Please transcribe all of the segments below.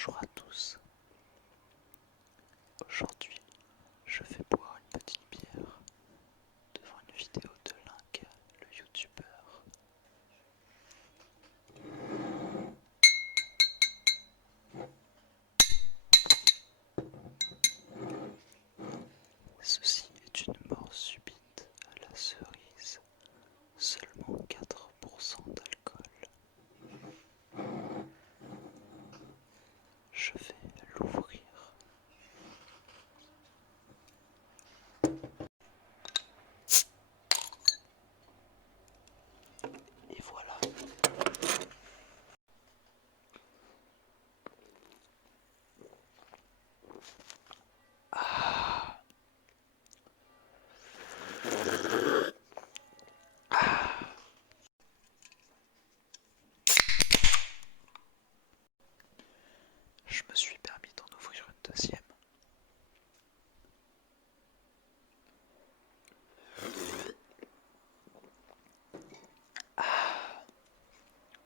Bonjour à tous. Aujourd'hui, je vais boire une petite bière devant une vidéo de Link, le youtubeur. Ceci est une mort subite à la cerise, seulement 4% d'alcool. Je vais l'ouvrir. Et voilà. Je me suis permis d'en ouvrir une deuxième.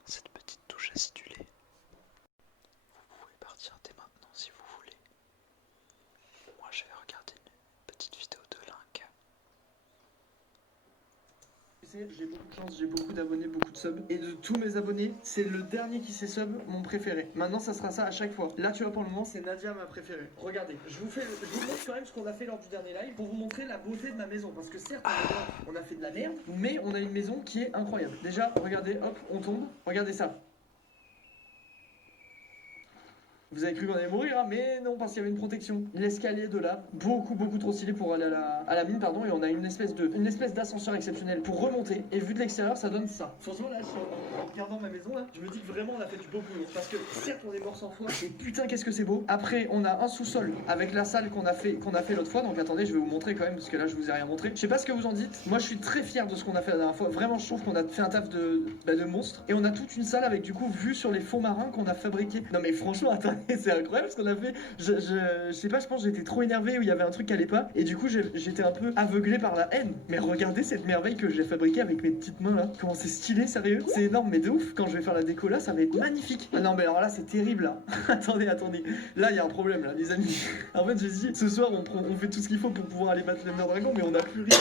Cette petite touche acidulée. Vous pouvez partir dès maintenant si vous voulez. Moi je vais regarder une petite vidéo de Link. J'ai beaucoup de chance, j'ai beaucoup d'abonnés, beaucoup de subs. Et de tous mes abonnés, c'est le dernier qui s'est sub, mon préféré. Maintenant, ça sera ça à chaque fois. Là, tu vois, pour le moment, c'est Nadia, ma préférée. Regardez, je vous montre quand même ce qu'on a fait lors du dernier live pour vous montrer la beauté de ma maison. Parce que certes, on a fait de la merde, mais on a une maison qui est incroyable. Déjà, regardez, hop, on tombe. Regardez ça. Vous avez cru qu'on allait mourir, hein, mais non, parce qu'il y avait une protection. L'escalier de là, beaucoup trop stylé pour aller à la mine, pardon, et on a une espèce d'ascenseur exceptionnel pour remonter. Et vu de l'extérieur, ça donne ça. Franchement, là, en regardant ma maison, là, je me dis que vraiment on a fait du beau boulot. Parce que certes, on est mort 100 fois, et putain, qu'est-ce que c'est beau. Après, on a un sous-sol avec la salle qu'on a fait l'autre fois. Donc attendez, je vais vous montrer quand même, parce que là, je vous ai rien montré. Je sais pas ce que vous en dites. Moi, je suis très fier de ce qu'on a fait la dernière fois. Vraiment, je trouve qu'on a fait un taf de monstre. Et on a toute une salle avec du coup vue sur les fonds marins qu'on a fabriqués. Non mais franchement, attendez, c'est incroyable ce qu'on a fait. Je sais pas, je pense que j'étais trop énervé, où il y avait un truc qui allait pas. Et du coup, j'étais un peu aveuglé par la haine. Mais regardez cette merveille que j'ai fabriquée avec mes petites mains là. Comment c'est stylé, sérieux. C'est énorme, mais de ouf. Quand je vais faire la déco là, ça va être magnifique. Ah non, mais alors là, c'est terrible là. attendez. Là, il y a un problème là, les amis. En fait, j'ai dit, ce soir, on fait tout ce qu'il faut pour pouvoir aller battre l'Ender Dragon, mais on a plus rien.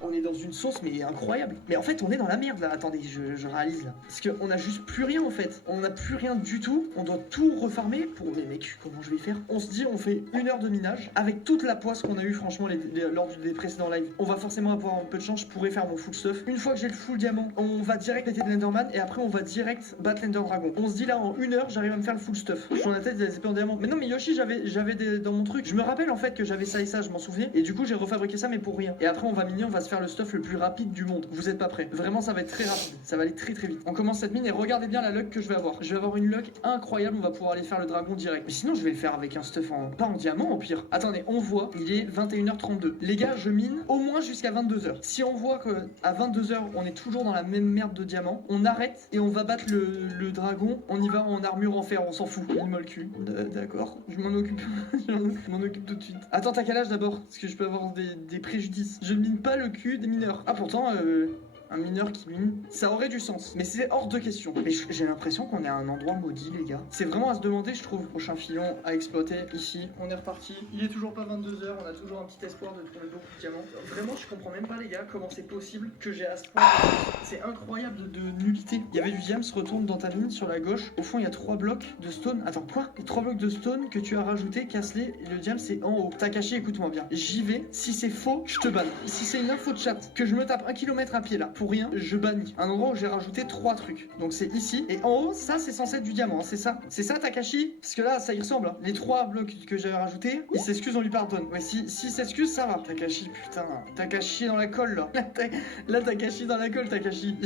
On est dans une sauce, mais incroyable. Mais en fait, on est dans la merde là. Attendez, je réalise là. Parce qu'on a juste plus rien en fait. On a plus rien du tout. On doit tout refarmer pour. Mais mec, comment je vais faire? On se dit, on fait 1 heure de minage avec toute la poisse qu'on a eu franchement lors des précédents lives. On va forcément avoir un peu de chance. Je pourrais faire mon full stuff. Une fois que j'ai le full diamant, on va direct péter de l'Enderman et après on va direct battre l'Ender Dragon. On se dit là, en 1 heure, j'arrive à me faire le full stuff. Je suis dans la tête des épées en diamant. Mais non, mais Yoshi, j'avais dans mon truc. Je me rappelle en fait que j'avais ça et ça, je m'en souviens. Et du coup, j'ai refabriqué ça, mais pour rien. Et après, on va miner, on va se faire le stuff le plus rapide du monde. Vous êtes pas prêts? Vraiment, ça va être très rapide. Ça va aller très vite. On commence cette mine et regardez bien la luck que je vais avoir. Je vais avoir une luck incroyable. On va pouvoir aller faire le dragon direct. Mais sinon, je vais le faire avec un stuff pas en diamant, au pire. Attendez, on voit, il est 21h32. Les gars, je mine au moins jusqu'à 22h. Si on voit qu'à 22h, on est toujours dans la même merde de diamant, on arrête et on va battre le dragon. On y va en armure en fer, on s'en fout. Il m'a le cul. D'accord, je m'en occupe. je m'en occupe tout de suite. Attends, t'as quel âge d'abord? Parce que je peux avoir des préjudices. Je mine pas le cul des mineurs. Ah, pourtant, un mineur qui mine, ça aurait du sens. Mais c'est hors de question. Mais j'ai l'impression qu'on est à un endroit maudit, les gars. C'est vraiment à se demander, je trouve. Prochain filon à exploiter ici. On est reparti. Il est toujours pas 22h. On a toujours un petit espoir de trouver beaucoup de diamants. Vraiment, je comprends même pas, les gars, comment c'est possible que j'ai à ce point. C'est incroyable de nullité. Il y avait du diamant, se retourne dans ta mine sur la gauche. Au fond, il y a 3 blocs de stone. Attends, quoi? Les 3 blocs de stone que tu as rajouté, casse-les. Et le diamant, c'est en haut. T'as caché, écoute-moi bien. J'y vais. Si c'est faux, je te banne. Si c'est une info de chat, que je me tape 1 kilomètre à pied là, pour rien, je bannis. Un endroit où j'ai rajouté 3 trucs. Donc c'est ici. Et en haut, ça c'est censé être du diamant, hein, c'est ça. C'est ça Takashi? Parce que là, ça y ressemble. Hein. Les 3 blocs que j'avais rajoutés, il s'excuse, on lui pardonne. Ouais, si s'excuse, ça va. Takashi, putain. Takashi dans la colle là. Là, Takashi dans la colle, Takashi.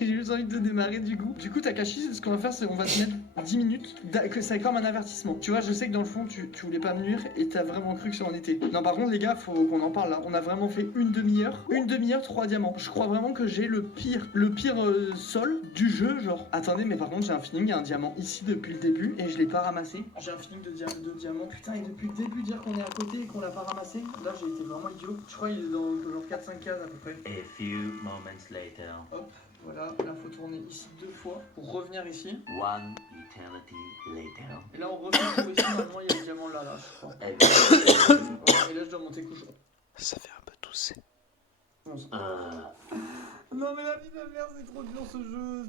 J'ai juste envie de démarrer du coup. Du coup, Takashi, ce qu'on va faire, c'est on va te mettre 10 minutes. Que c'est comme un avertissement. Tu vois, je sais que dans le fond, tu voulais pas me nuire et t'as vraiment cru que ça en était. Non, par contre, les gars, faut qu'on en parle là. On a vraiment fait une demi-heure. 3 diamants. Je crois vraiment que j'ai le pire sol du jeu, genre. Attendez, mais par contre, j'ai un feeling, il y a un diamant ici depuis le début et je l'ai pas ramassé. J'ai un feeling de diamant. Putain, et depuis le début, dire qu'on est à côté et qu'on l'a pas ramassé, là, j'ai été vraiment idiot. Je crois qu'il est dans genre 4-5 cases à peu près. A few moments later. Hop, voilà, là, faut tourner ici 2 fois pour revenir ici. One Et là, on refait le aussi, normalement, il y a le diamant là, je crois. Ouais, et là, je dois monter couche. Ça fait un peu tousser. Non mais la vie de ma mère, c'est trop dur ce jeu,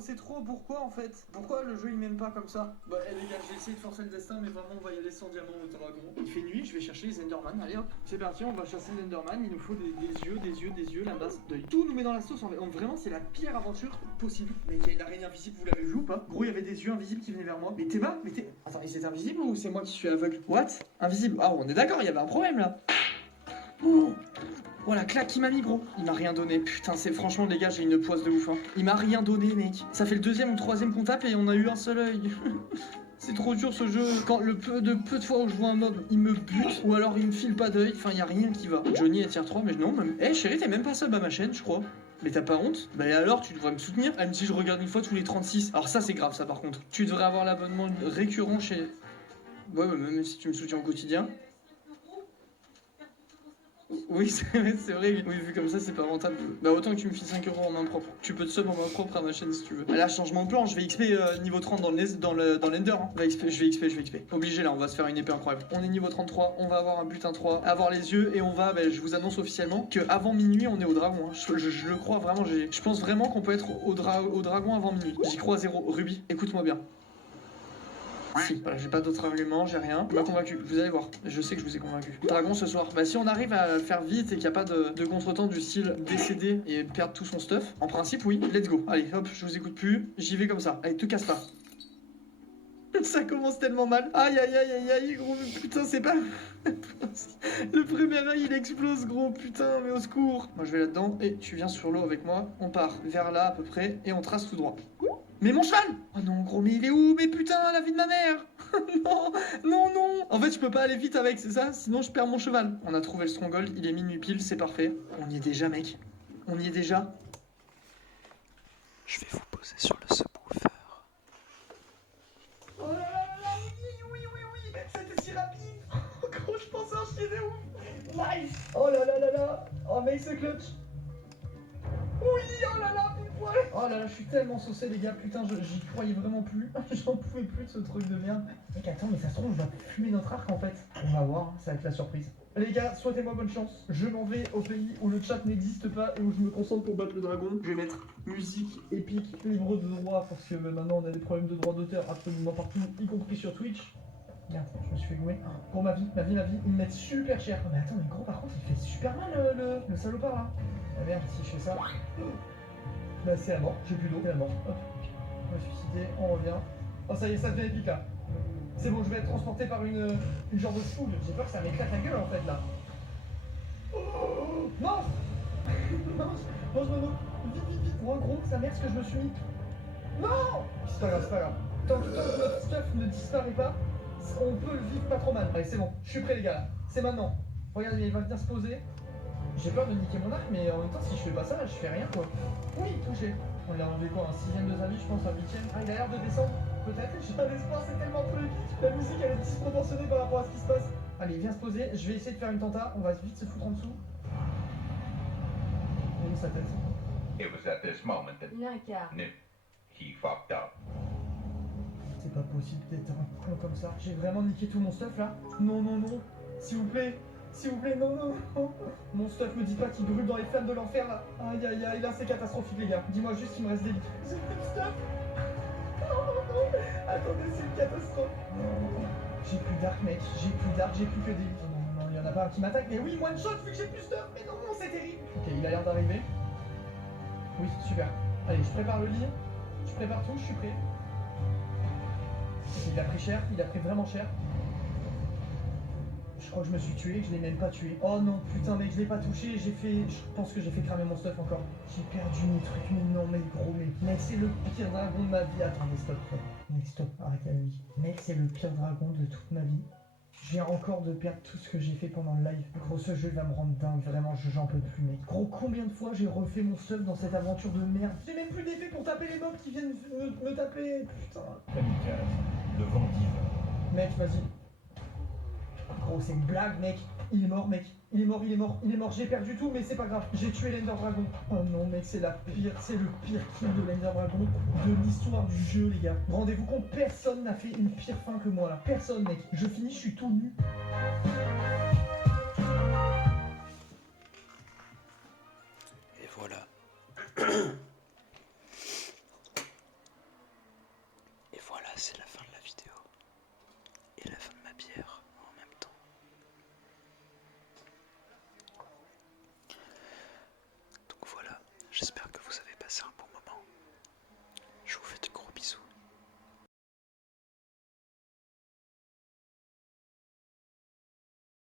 c'est trop, pourquoi en fait? Pourquoi le jeu il m'aime pas comme ça? Bah les gars, j'ai essayé de forcer le destin, mais vraiment on va y aller sans diamant au dragon. Il fait nuit, je vais chercher les Enderman, allez hop, c'est parti, on va chasser les Enderman, il nous faut des yeux, la base d'œil. Tout nous met dans la sauce, en fait. Vraiment c'est la pire aventure possible. Mais il y a une araignée invisible, vous l'avez vu ou pas? Gros, il y avait des yeux invisibles qui venaient vers moi. Mais t'es bas? Attends, il c'est invisible ou c'est moi qui suis aveugle? What? Invisible? Ah on est d'accord, il y avait un problème là. Oh. Oh la claque qu'il m'a mis gros. Il m'a rien donné. Putain c'est franchement les gars j'ai une poisse de ouf hein. Il m'a rien donné mec. Ça fait le deuxième ou troisième qu'on tape et on a eu un seul œil. C'est trop dur ce jeu. Quand le peu de fois où je vois un mob, il me bute ou alors il me file pas d'œil. Enfin y a rien qui va. Johnny est tier 3 mais non même. Eh chérie t'es même pas sub à ma chaîne je crois. Mais t'as pas honte? Bah et alors tu devrais me soutenir. Même si je regarde une fois tous les 36. Alors ça c'est grave ça par contre. Tu devrais avoir l'abonnement récurrent chez... Ouais même si tu me soutiens au quotidien. Oui, c'est vrai, oui, vu comme ça, c'est pas rentable. Bah, autant que tu me files 5 euros en main propre. Tu peux te sub en main propre à ma chaîne si tu veux. Là, changement de plan, je vais XP niveau 30 dans l'Ender. Hein. Je vais XP. Obligé là, on va se faire une épée incroyable. On est niveau 33, on va avoir un butin 3, avoir les yeux, et on va, bah, je vous annonce officiellement que avant minuit, on est au dragon. Hein. Je le crois vraiment, je pense vraiment qu'on peut être au dragon avant minuit. J'y crois à 0. Ruby, écoute-moi bien. Si, voilà, j'ai pas d'autres arguments, j'ai rien. Il m'a convaincu, vous allez voir, je sais que je vous ai convaincu. Dragon ce soir, bah si on arrive à faire vite et qu'il n'y a pas de contretemps du style décéder et perdre tout son stuff, en principe oui, let's go. Allez hop, je vous écoute plus, j'y vais comme ça. Allez, te casse pas. Ça commence tellement mal. Aïe aïe aïe aïe aïe gros, putain c'est pas... Le premier œil il explose gros, putain mais au secours. Moi je vais là-dedans et tu viens sur l'eau avec moi. On part vers là à peu près et on trace tout droit. Mais mon cheval! Oh non gros mais il est où? Mais putain la vie de ma mère! Non. En fait je peux pas aller vite avec, c'est ça? Sinon je perds mon cheval. On a trouvé le stronghold, il est minuit pile, c'est parfait. On y est déjà mec. On y est déjà. Je vais vous poser sur le subwoofer. Oh là là là là, oui, c'était si rapide. Oh, gros, je pensais en chier de ouf. Nice. Oh là là là là. Oh mec, ce clutch. Oui, oh là là, pile poil. Oh là là, je suis tellement saucé les gars, putain, j'y croyais vraiment plus. J'en pouvais plus de ce truc de merde. Mec, attends, mais ça se trouve, je vais fumer notre arc en fait. On va voir, ça va être la surprise. Les gars, souhaitez-moi bonne chance. Je m'en vais au pays où le chat n'existe pas et où je me concentre pour battre le dragon. Je vais mettre musique épique, libre de droit, parce que maintenant on a des problèmes de droit d'auteur absolument partout, y compris sur Twitch. Merde, je me suis fait gouer. Pour ma vie, ils me mettent super cher. Mais attends, mais gros, par contre, il fait super mal le salopard là. Ah merde, si je fais ça. Bah, c'est la mort, j'ai plus d'eau, c'est la mort. Hop, on va suicider, on revient. Oh, ça y est, ça devient épique là. C'est bon, je vais être transporté par une genre de foule. J'ai peur que ça m'éclate la gueule en fait là. Oh, non. Mange Mono. Vite. Oh, gros, sa mère, ce que je me suis mis. Non. C'est pas grave. Tant que notre stuff ne disparaît pas, on peut le vivre pas trop mal. Allez, c'est bon, je suis prêt les gars là. C'est maintenant. Regardez, il va venir se poser. J'ai peur de niquer mon arc, mais en même temps, si je fais pas ça, là, je fais rien quoi. Oui, touché. On l'a enlevé quoi, un 6ème de sa vie, je pense, un 8ème. Ah, il a l'air de descendre. Peut-être, j'ai pas d'espoir, c'est tellement peu épique. La musique elle est disproportionnée par rapport à ce qui se passe. Allez, viens se poser, je vais essayer de faire une tenta, on va vite se foutre en dessous. Il est où sa tête? It was at this moment that knew he fucked up. C'est pas possible d'être un con comme ça. J'ai vraiment niqué tout mon stuff là. Non. S'il vous plaît, non. Mon stuff me dit pas qu'il brûle dans les flammes de l'enfer là. Aïe, là c'est catastrophique les gars. Dis-moi juste qu'il me reste des vies. J'ai plus de stuff. Non. Attendez, c'est une catastrophe. J'ai plus d'arc mec, j'ai plus que des vies. Non, il y en a pas un qui m'attaque. Mais oui, one shot vu que j'ai plus de stuff. Mais non, c'est terrible. Ok, il a l'air d'arriver. Oui, super. Allez, je prépare le lit. Je prépare tout, je suis prêt. Il a pris cher, il a pris vraiment cher. Je crois que je me suis tué, que je l'ai même pas tué. Oh non, putain mec, je l'ai pas touché, je pense que j'ai fait cramer mon stuff encore. J'ai perdu mes trucs, mais non, mais gros, mec, c'est le pire dragon de ma vie. Attendez, stop. Mec, stop, arrêtez la musique. Mec, c'est le pire dragon de toute ma vie. Je viens encore de perdre tout ce que j'ai fait pendant le live. Gros, ce jeu va me rendre dingue, vraiment, j'en peux plus, mec. Gros, combien de fois j'ai refait mon stuff dans cette aventure de merde? J'ai même plus d'effet pour taper les mobs qui viennent me taper, putain. Kamikaze, le vent divin. Mec, vas-y. Gros, c'est une blague, mec. Il est mort, mec. Il est mort. J'ai perdu tout, mais c'est pas grave. J'ai tué l'Ender Dragon. Oh non, mec, c'est le pire kill de l'Ender Dragon de l'histoire du jeu, les gars. Rendez-vous compte, personne n'a fait une pire fin que moi, là. Personne, mec. Je finis, je suis tout nu. Et voilà.